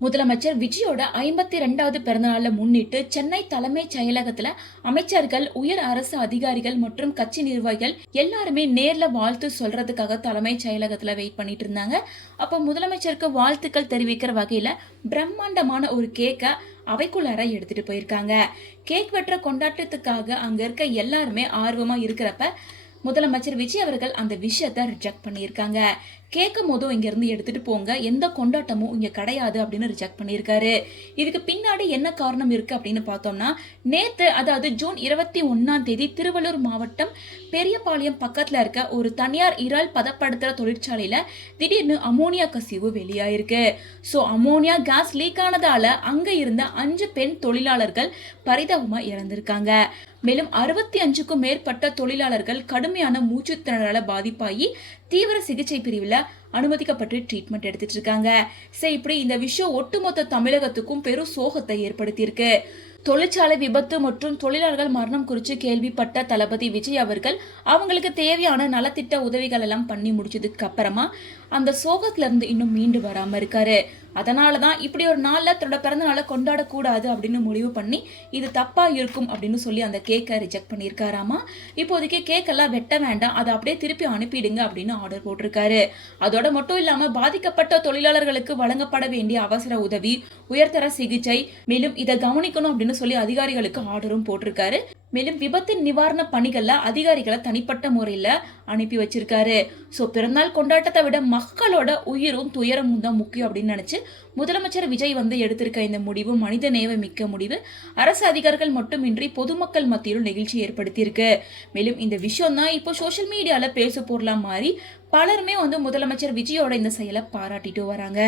முதலமைச்சர் விஜயோட 52வது பிறந்தநாளை முன்னிட்டு சென்னை தலைமைச் செயலகத்துல அமைச்சர்கள், உயர் அரசு அதிகாரிகள் மற்றும் கட்சி நிர்வாகிகள் எல்லாருமே நேர்ல வாழ்த்து சொல்றதுக்காக தலைமைச் செயலகத்துல வெயிட் பண்ணிட்டு இருந்தாங்க. அப்ப முதலமைச்சருக்கு வாழ்த்துக்கள் தெரிவிக்கிற வகையில பிரம்மாண்டமான ஒரு கேக்க அவைக்குள்ளார எடுத்துட்டு போயிருக்காங்க. கேக் வெட்டுற கொண்டாட்டத்துக்காக அங்க இருக்க எல்லாருமே ஆர்வமா இருக்கிறப்ப முதலமைச்சர் விஜய் அவர்கள் அந்த விஷயத்தை ரிஜெக்ட் பண்ணியிருக்காங்க. கேட்கும் போதும் இங்க இருந்து எடுத்துட்டு போங்க, எந்த கொண்டாட்டமும் இங்க கிடையாது அப்படின்னு ரிஜெக்ட் பண்ணியிருக்காரு. இதுக்கு பின்னாடி என்ன காரணம் இருக்கு அப்படின்னு பார்த்தோம்னா, நேத்து அதாவது ஜூன் 21 திருவள்ளூர் மாவட்டம் பெரியபாளையம் பக்கத்துல இருக்க ஒரு தனியார் இறால் பதப்படுத்துற தொழிற்சாலையில திடீர்னு அமோனியா கசிவு வெளியாயிருக்கு. சோ அமோனியா கேஸ் லீக் ஆனதால அங்க இருந்த 5 பெண் தொழிலாளர்கள் பரிதாபமா இறந்திருக்காங்க. மேலும் 65க்கும் மேற்பட்ட தொழிலாளர்கள் கடுமையான மூச்சு திணறலால பாதிப்பாகி தீவிர சிகிச்சை பிரிவில் அனுமதிக்கப்பட்டு ட்ரீட்மெண்ட் எடுத்துட்டு இருக்காங்க. சரி, இப்படி இந்த விஷயம் ஒட்டுமொத்த தமிழகத்துக்கும் பெரும் சோகத்தை ஏற்படுத்தியிருக்கு. தொழிற்சாலை விபத்து மற்றும் தொழிலாளர்கள் மரணம் குறித்து கேள்விப்பட்ட தளபதி விஜய் அவர்கள் அவங்களுக்கு தேவையான நலத்திட்ட உதவிகள் எல்லாம் பண்ணி முடிச்சதுக்கு அப்புறமா அந்த சோகத்துல இருந்து இன்னும் மீண்டு வராம இருக்காரு. அதனாலதான் இப்படி ஒரு நாள்ல தன்னோட பிறந்த நாளை கொண்டாடக்கூடாது அப்படின்னு முடிவு பண்ணி இது தப்பா இருக்கும் அப்படின்னு சொல்லி அந்த கேக்கை ரிஜெக்ட் பண்ணியிருக்காராமா. இப்போதைக்கு கேக்கெல்லாம் வெட்ட வேண்டாம், அதை அப்படியே திருப்பி அனுப்பிடுங்க அப்படின்னு ஆர்டர் போட்டிருக்காரு. அதோட மட்டும் இல்லாம பாதிக்கப்பட்ட தொழிலாளர்களுக்கு வழங்கப்பட வேண்டிய அவசர உதவி, உயர்தர சிகிச்சை, மேலும் இதை கவனிக்கணும் அப்படின்னு சொல்லி அதிகாரிகளுக்கு ஆர்டரும் போட்டிருக்காரு. மேலும் விபத்து நிவாரண பணிகள்ல அதிகாரிகளை தனிப்பட்ட முறையில அனுப்பி வச்சிருக்காரு. சோ பிறந்தநாள் கொண்டாட்டத்தை விட மக்களோட உயிரும் துயரமும் தான் முக்கியம் அப்படின்னு நினைச்சு முதலமைச்சர் விஜய் எடுத்திருக்க இந்த முடிவு மனித நேய மிக்க முடிவு அரசு அதிகாரிகள் மட்டுமின்றி பொதுமக்கள் மத்தியிலும் நெகிழ்ச்சி ஏற்படுத்தியிருக்கு. மேலும் இந்த விஷயம் தான் இப்போ சோசியல் மீடியால பேசு பொருளா மாறி பலருமே முதலமைச்சர் விஜயோட இந்த செயலை பாராட்டிட்டு வராங்க.